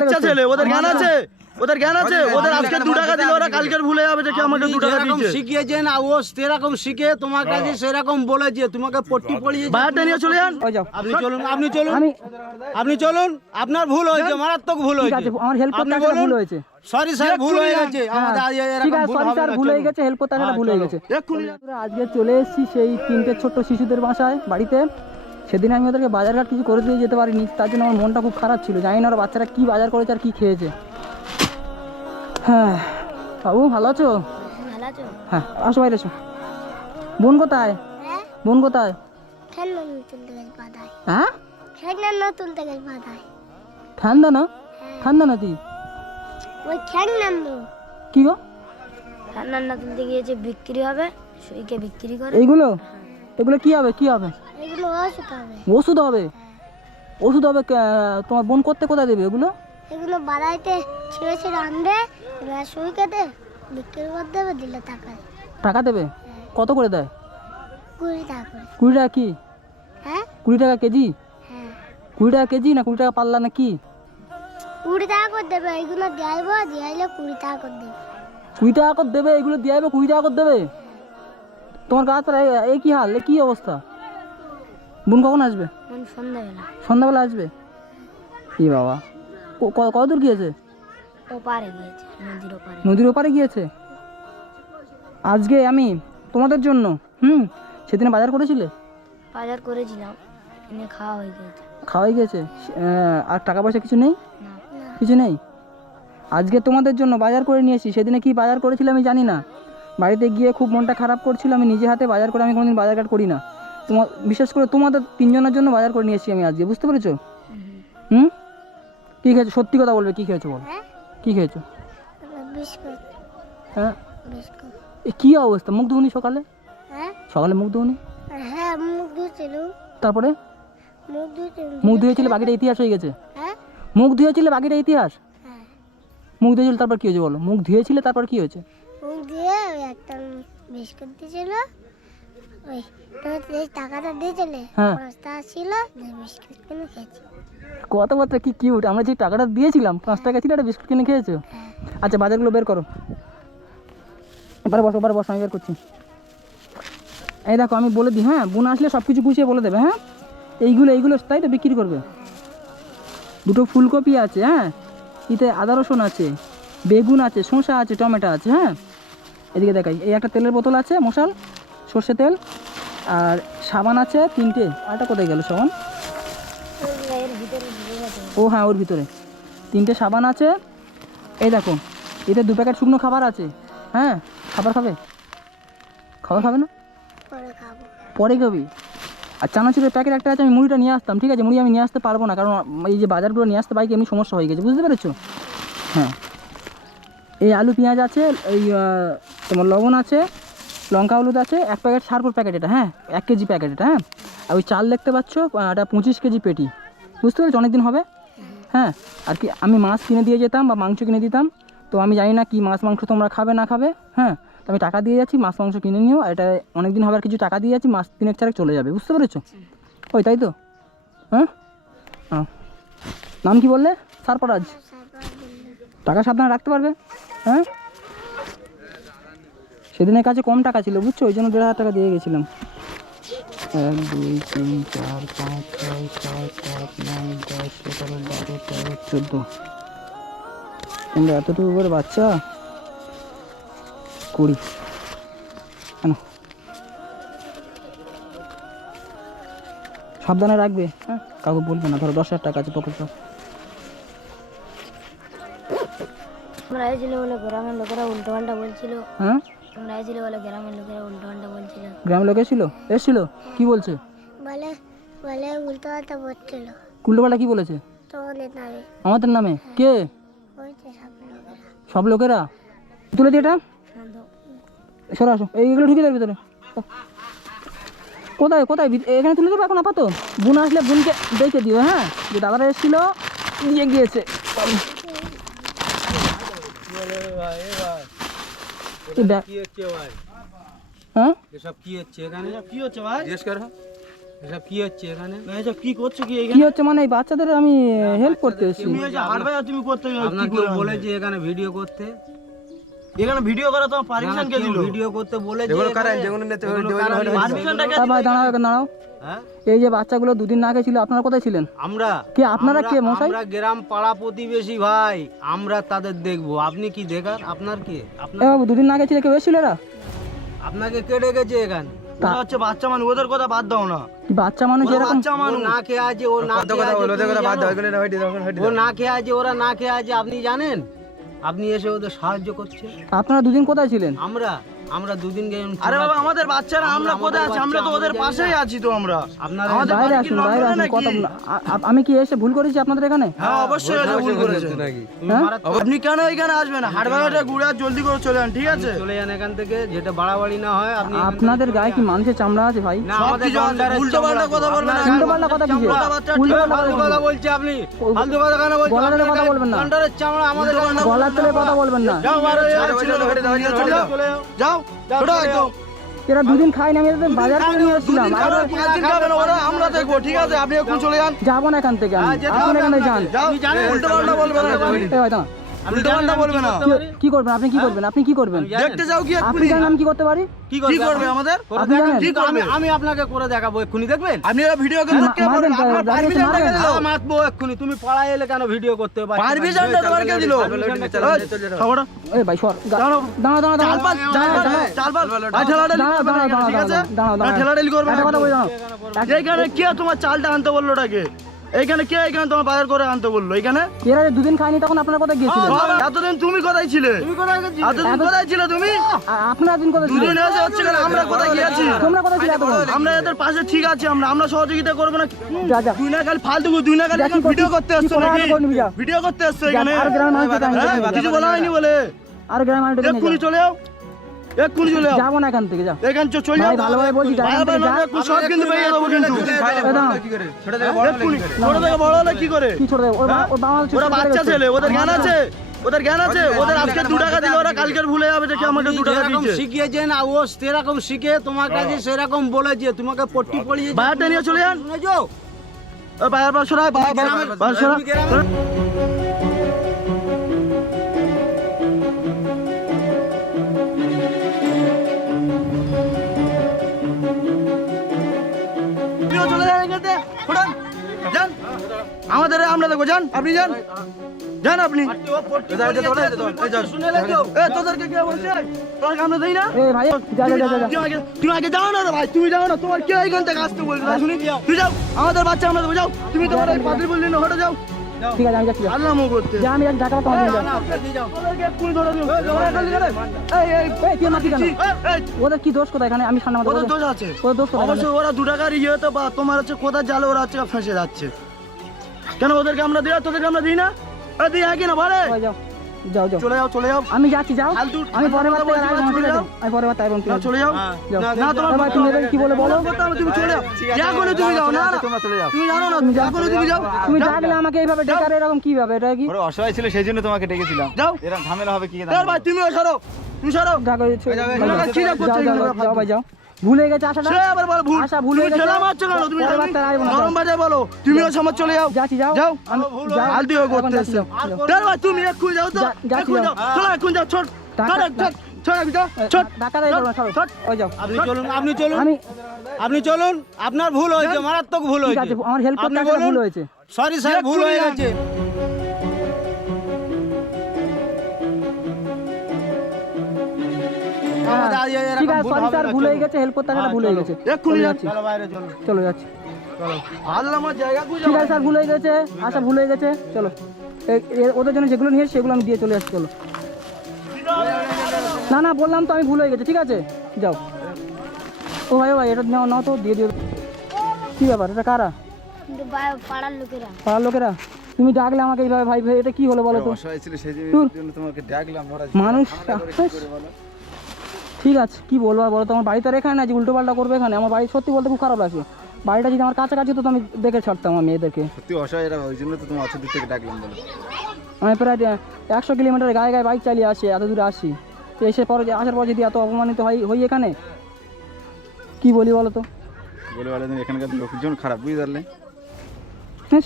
বাচ্চা ছেলে ওদের জ্ঞান আছে? ওদের জ্ঞান আছে? ওদের আজকে দু টাকা দিলে ওরা কালকের ভুলে যাবে যে কি আমাকে দু টাকা দিচ্ছে। শিখিয়েছেন আর ও সেরকম শিখে তোমার কাছে সেরকম বলেছে তোমাকে পট্টি পড়িয়ে বাইরটা নিয়ে চলে যান। আপনি চলুন আপনি চলুন। আপনি চলুন আপনার ভুল হয়েছে মারাত্মক ভুল হয়েছে। আমার হেল্প করতে বলুন। ভুল হয়েছে। সরি স্যার ভুল হয়ে গেছে। হ্যাঁ, আমাদের ঠিক আছে ভুল সরি হবে স্যার ভুল হয়ে গেছে হেল্প করতে হ্যাঁ, ভুল হয়ে গেছে। আজকে চলে এসেছি সেই তিনটে ছোট্ট শিশুদের বাসায় বাড়িতে। সেদিন আমি ওদেরকে বাজারঘাট কিছু করে দিয়ে যেতে পারিনি তার জন্য আমার মনটা খুব খারাপ ছিল। জানি না ওরা বাচ্চারা কী বাজার করেছে আর কী খেয়েছে। হ্যাঁ বাবু ভালো আছো? হ্যাঁ আসো বাইরে এসো বোন কোথায়? হ্যাঁ? বোন কোথায়? হ্যাঁ? খেলনা নতুন ঠান্ডা না? ঠান্ডা না তুই। ওই কি গো? থেকে গিয়েছে বিক্রি হবে সইকে বিক্রি করে। এইগুলো? এগুলো কি হবে কি হবে? এগুলো ওষুধ হবে। ওষুধ হবে? তোমার বোন করতে কোথায় দেবে এগুলো? এগুলো বাড়াইতে ছিঁড়ে ছিঁড়ে আনবে এবার বিক্রি করে দেবে দিলে টাকা টাকা দেবে? কত করে দেয়? কুড়ি টাকা কুড়ি টাকা কি? হ্যাঁ? কুড়ি টাকা কেজি? হ্যাঁ। কুড়ি টাকা কেজি না কুড়ি টাকা পাল্লা না কি? কুড়ি টাকা করে দেবে এগুলো দেয়াইব দেয়াইলে কুড়ি টাকা করে দেবে। কুড়ি টাকা করে দেবে এগুলো কুড়ি টাকা করে দেবে? তোমার গাছ এই কি হাল? কি অবস্থা? বোন কখন আসবে? সন্ধ্যাবেলা। সন্ধ্যাবেলা আসবে? কি বাবা। কত দূর গিয়েছে? নদীর ওপারে। নদীর ওপারে গিয়েছে? আজকে আমি তোমাদের জন্য হুম সেদিনে বাজার করেছিলে? বাজার করেছিলাম এনে খাওয়া হয়ে গেছে খাওয়াই গেছে আর টাকা পয়সা কিছু নেই? কিছু নেই? আজকে তোমাদের জন্য বাজার করে নিয়েছি সেদিনে কি বাজার করেছিল আমি জানি না। বাড়িতে গিয়ে খুব মনটা খারাপ করছিল আমি নিজে হাতে বাজার করে আমি কোনোদিন বাজার বাজারঘাট করি না। তোমার বিশেষ করে তোমাদের তিনজনের জন্য বাজার করে নিয়েছি আমি আজকে বুঝতে পেরেছ? হুম? কী খেয়েছো? সত্যি কথা বলবে কী খেয়েছো বল? হ্যাঁ? কী খেয়েছো? হ্যাঁ? কী অবস্থা? মুখ ধুনি সকালে? হ্যাঁ? সকালে মুখ ধুনি হ্যাঁ তারপরে? মুখ ধুয়েছিল বাকিটা ইতিহাস হয়ে গেছে? হ্যাঁ? মুখ ধুয়েছিলে বাকিটা ইতিহাস? মুখ ধুয়েছিল তারপর কী হয়েছে বলো? মুখ ধুয়েছিলে তারপর কী হয়েছে? মুখ দিয়ে একটা বিস্কুট দিয়েছিল। ওই এই টাকাটা দিয়েছিলে হ্যাঁ। পাঁচ টাকা ছিল বিস্কুট কিনে খেয়েছি। কথাবার্তা কি কিউট আমরা যে টাকাটা দিয়েছিলাম পাঁচ টাকা ছিল একটা বিস্কুট কিনে খেয়েছো? আচ্ছা বাজারগুলো বের করো। এবারে বসো এবারে বসো আমি বের করছি। এই দেখো আমি বলে দিই হ্যাঁ বোন আসলে সব কিছু গুছিয়ে বলে দেবে হ্যাঁ? এইগুলো এইগুলো তাই তো বিক্রি করবে। দুটো ফুলকপি আছে হ্যাঁ? এতে আদা রসুন আছে বেগুন আছে শসা আছে টমেটো আছে হ্যাঁ? এদিকে দেখাই এই একটা তেলের বোতল আছে মশাল। সর্ষে তেল আর সাবান আছে তিনটে। আরটা কোথায় গেল সাবান? ও হ্যাঁ ওর ভিতরে। তিনটে সাবান আছে। এই দেখো, এতে দু প্যাকেট শুকনো খাবার আছে। হ্যাঁ খাবার খাবে? খাবার খাবে না? পরে খাবি। আর চানাচুরের প্যাকেট একটা আছে, আমি মুড়িটা নিয়ে আসতাম, ঠিক আছে? মুড়ি আমি নিয়ে আসতে পারব না, কারণ এই যে বাজারগুলো নিয়ে আসতে বাইকে এমনি সমস্যা হয়ে গেছে, বুঝতে পেরেছ? হ্যাঁ। এই আলু, পেঁয়াজ আছে, এই তোমার লবণ আছে লঙ্কা, হলুদ আছে, এক প্যাকেট সারপুর প্যাকেট এটা হ্যাঁ? এক কেজি প্যাকেট এটা হ্যাঁ? আর ওই চাল দেখতে পাচ্ছ এটা পঁচিশ কেজি পেটি। বুঝতে পেরেছ? অনেকদিন হবে হ্যাঁ? আর কি, আমি মাছ কিনে দিয়ে যেতাম বা মাংস কিনে দিতাম, তো আমি জানি না কি মাছ মাংস তোমরা খাবে, না খাবে হ্যাঁ? তো আমি টাকা দিয়ে যাচ্ছি, মাছ মাংস কিনে নিও এটা অনেকদিন হবে আর কিছু টাকা দিয়ে যাচ্ছি মাছ তিনেক চারেক চলে যাবে, বুঝতে পেরেছ? ওই, তাই তো? হ্যাঁ? হ্যাঁ নাম কি বললে? সারপরাজ। টাকা সাবধানে রাখতে পারবে হ্যাঁ? সেদিনের কাছে কম টাকা ছিল বুঝছ? ওই জন্য দেড় হাজার টাকা দিয়ে গেছিলাম। এক দুই তিন চার পাঁচ ছয় সাত আট নয় দশ এগারো বারো তেরো চোদ্দ। কিন্তু এতটুকু করে বাচ্চা? কুড়ি। কেন সাবধানে রাখবে হ্যাঁ? কাউকে বলবে না ধরো দশ হাজার টাকা আছে পকেট তোমরা এসেছিলে বলে গ্রামের লোকেরা উল্টো পাল্টা বলছিল। হ্যাঁ? বলে গ্রামের লোকেরা উল্টো পাল্টা বলছিল। গ্রামের লোক এসেছিল? এসেছিল? কি বলছে? বলে বলে উল্টো পাল্টা বলছিল। কুল্লোপালা কি বলেছে? তোমাদের নামে। আমাদের নামে? কে? সব লোকেরা। তুলে দিয়ে এটা। সরে আসো। এইগুলো ঢুকে দেবে ভিতরে। কোথায় কোথায়? এখানে তুলে দেবো এখন আপাতত? বোন আসলে বোনকে দেখে দিও হ্যাঁ? যে দাদারা এসেছিল দিয়ে গিয়েছে। কি হচ্ছে ভাই হ্যাঁ এসব কি হচ্ছে এখানে কি হচ্ছে ভাই জিজ্ঞেস করো এসব কি হচ্ছে এখানে না, এসব কি করছ কি কি হচ্ছে মানে এই বাচ্চাদের আমি হেল্প করতে এসেছি তুমি এসে হাট বাজার তুমি করতে গেলে আপনার কেউ বলেছে এখানে ভিডিও করতে এখানে ভিডিও করা তোমার পারমিশন কে দিল? ভিডিও করতে বলেছে এখানে? পারমিশনটা কে তা ভাই দাঁড়াও দাঁড়াও হ্যাঁ? এই যে বাচ্চাগুলো দুদিন না খেয়েছিল আপনারা কোথায় ছিলেন? আমরা কে আপনারা কে মশাই? আমরা গ্রাম পাড়া প্রতিবেশী ভাই আমরা তাদের দেখব। আপনি কি দেখার আপনার কি? এ আপনার বাবু দুদিন কেউ এসেছিল এরা? আপনাকে কে ডেকেছে এখানে? ওরা হচ্ছে বাচ্চা মানুষ ওদের কথা বাদ দাও না। বাচ্চা মানুষ এরকম? বাচ্চা মানুষ না খেয়ে আছে ও না খেয়ে আছে তুমি না খেয়ে আছে ওরা না খেয়ে আছে আপনি জানেন? আপনি এসে ওদের সাহায্য করছেন? আপনারা দুদিন কোথায় ছিলেন? আমরা আমরা দুদিন গেলাম আরে বাবা আমাদের বাচ্চারা আমরা কোথায় আছি? আমরা তো ওদের পাশেই আছি তো আমরা। আপনারা আমাদের বাইরে বাড়ি আসুন বাইরে আসুন কথা আমি কি এসে ভুল করেছি আপনাদের এখানে? হ্যাঁ অবশ্যই আছে ভুল করেছে। তুমি হ্যাঁ? আপনি কেন এখানে আসবেন? হাট বাজারটা ঘুরে জলদি করে চলে যান ঠিক আছে? চলে যান এখান থেকে যেটা বাড়াবাড়ি না হয় আপনি আপনাদের গায়ে কি মানুষের চামড়া আছে ভাই? না আমাদের আছে, গন্ডারের কথা বলবেন না। আপনার- উল্টোপাল্টা কথা কি উল্টোপাল্টা ফালতু কথা বলছি আপনি। ফালতু কথা কেন বলছেন? গলা কথা বলবেন না। গন্ডারের চামড়া আমাদের উল্টোপাল্টা গায়ে- গলা তুলে কথা বলবেন না। যাও বাইরে যাও, চলে যাও, একদম এরা দুদিন খায়নি আমি এদের বাজার করে নিয়ে না, ওরা আমরা দেখব ঠিক আছে? আপনি এখন চলে যান। যাব না এখান থেকে আমি। হ্যাঁ, আপনি এখানে যান। আপনি জানেন উল্টো পাল্টা বলবেন না উল্টো পাল্টা বলবে না। কি করবেন? আপনি কি করবেন? আপনি কি করবেন? দেখতে যাও কি আপনি জানেন আমি কি করতে পারি? কি করবে আমাদের? কি করবে? আমি আমি আপনাকে করে দেখাবো এক্ষুনি দেখবেন? আপনি ভিডিও কিন্তু মা- কে মারবেন আপনার। দিল হ্যাঁ, মাতবো এক্ষুনি। তুমি পাড়ায় এলে কেন ভিডিও করতে পারছ না? পারমিশনটা তোমার কে দিল? খবরটা। এই ভাই সর। দাঁড়াও। দাঁড়াও দাঁড়াও করবে না দাঁড়াও, এখানে, ঠিক আছে? দাঁড়াও, দাঁড়াও, কথা বলি দাঁড়াও। এইখানে কে তোমার চালটা আনতে বলল ওটাকে? এইখানে কে এখানে তোমার বাজার করে আনতে বলল? এখানে? এরা যে দুদিন খায়নি তখন আপনারা কোথায় গিয়েছিলেন এতদিন তুমি কোথায় ছিলে? তুমি কোথায় গেছিলে? এতদিন কোথায় ছিলে তুমি? আপনারা দিন কোথায় দুদিন হচ্ছে কেন আমরা কোথায় গিয়েছি? তোমরা কোথায় ছিলে আমরা এদের পাশে ঠিক আছে আমরা। আমরা সহযোগিতা করব না। দুই না খালি ফালতু দুই না খালি ভিডিও করতে আসছো নাকি। ভিডিও করতে আসছো এখানে? আর গ্রামের হ্যাঁ, কিছু বলা হয়নি বলে। আর গ্রামের। চলে যাও। এক্ষুনি চলে যাব না এখান থেকে যা এখান চো- চলে যাও। ভালোভাবে বলছি, যা, এখান থেকে যা। এক্ষুনি সব কিন্তু পেয়ে যাব কিন্তু। এ দাঁড়াও। এক্ষুনি ছোট থেকে বড় হলে কি করে? কি ছোট ওর বা- ওর বাবা ছোট ওরা বাচ্চা ছেলে ওদের জ্ঞান আছে? ওদের জ্ঞান আছে? ওদের আজকে দু টাকা দিলে ওরা কালকের ভুলে যাবে দেখি আমাকে দু টাকা যেরকম শিখিয়েছেন আর ও সেরকম শিখে তোমার কাছে সেরকম বলেছে তোমাকে পট্টি পড়িয়েছে। বাইরেটা নিয়ে চলে যান। শুনেছো? ও বাইরে বাইরে চলে যান। এখান আমাদের আমরা দেখো যান আপনি যান। যান আপনি। তুমি তোদেরকে কে বলছে? আমরা দেই না? আগে যাও না রে ভাই তুমি যাও না। তোমার কে এইখান থেকে আসতে শুনি তুই যাও। আমাদের বাচ্চা আমরা যাও। তুমি তোমার পাত্রী বললি না হটে যাও। ঠিক আছে আমি যাচ্ছি আল্লাহ করতে। যা আমি যাচ্ছি ঢাকা তোমার কেন ওদের কি দোষ কোথায় এখানে? আমি ওদের দোষ আছে। ওদের দোষ? অবশ্যই ওরা দু টাকার ইয়ে তো বা তোমার হচ্ছে কোথায় জালে ওরা হচ্ছে ফেঁসে যাচ্ছে। কেন ওদেরকে আমরা দিই তোদেরকে আমরা দিই না? এ দিই হ্যাঁ কি না বলে যাও। যাও যাও। চলে যাও চলে যাও। আমি যাচ্ছি যাও। আমি পরের বার না, চলে যাও। আমি পরের বার তাই চলে যাও। হ্যাঁ। যাও। না তোমার ভাই, তুমি কি বলে বলো? তুমি চলে যাও। এখনই তুমি যাও না না। তুমি জানো না তুমি যাও। এখনই তুমি যাও। তুমি ডাকলে আমাকে এইভাবে ডেকার এরকম কি ভাবে এটা কি? ওরা অসহায় ছিল সেই জন্য তোমাকে ডেকেছিলাম। যাও। এরকম ঝামেলা হবে কি এর ভাই তুমিও সরো। তুমি সরো। ডাকো যাও, যাও, যাও, যাও, যাও, যাও? যাও, ভাই, যাও। ভুলে গেছে আশাটা? সে আবার বল ভুল। আশা ভুল তুমি হয়ে গেছে। ঠেলা মারছো কেন? তুমি বাজায় বলো। তুমিও সমাজ চলে যাও। যাচ্ছি যাও। যাও। করতে এসছো। ভাই তুমি এক্ষুনি যাও তো। এক্ষুনি। চলো এক্ষুনি ছোট আপনি চলুন আপনি চলুন। আমি আপনি চলুন। আপনার ভুল হয়েছে মারাত্মক ভুল হয়েছে। আমার হেল্প করতে ভুল হয়েছে। সরি স্যার ভুল হয়ে গেছে। ঠিক আছে ভুল সরি স্যার না, ভুল হয়ে গেছে হেল্প করতে আসলে হ্যাঁ, ভুল হয়ে গেছে। এক্ষুনি যাচ্ছি। চলো যাচ্ছি। ঠিক আছে স্যার ভুল হয়ে গেছে। আশা ভুল হয়ে গেছে। চলো। এ- এ- ওদের জন্য যেগুলো নিয়ে সেগুলো আমি দিয়ে চলে যাচ্ছি চলো। না না বললাম তো আমি ভুল হয়ে গেছে ঠিক আছে? যাও। ও ভাই ভাই এটা নাও নাও তো দিয়ে দিও। কি ব্যাপার এটা কারা? পাড়ার লোকেরা। পাড়ার লোকেরা? তুমি ডাকলে আমাকে এইভাবে ভাই ভাই এটা কি হলো বলো তো? মানুষ ঠিক আছে কি বলব বলো তো? আমার বাড়ি তো এখানে না যে উল্টো পাল্টা করবে এখানে। আমার বাড়ি সত্যি বলতে খুব খারাপ লাগছে। বাড়িটা যদি আমার কাছাকাছি তো আমি দেখে ছাড়তাম আমি এদেরকে সত্যি অসহায় এরা ওই জন্য তো তোমার অত দূর থেকে ডাকলাম বলো। আমি প্রায় একশো কিলোমিটার গায়ে গায়ে বাইক চালিয়ে আসি এত দূরে আসি। এসে পরে আসার পর যদি এত অপমানিত হয় হই এখানে? কি বলি বলো তো? বলে বলে এখানকার লোকজন খারাপ বুঝতে পারলে? হ্যাঁ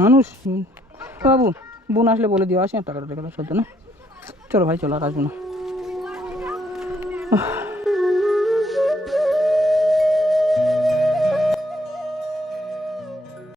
মানুষ। বাবু বোন আসলে বলে দিও আসি। আর টাকাটা টাকাটা সত্য না। চলো ভাই চলো আর আসব না। Oh.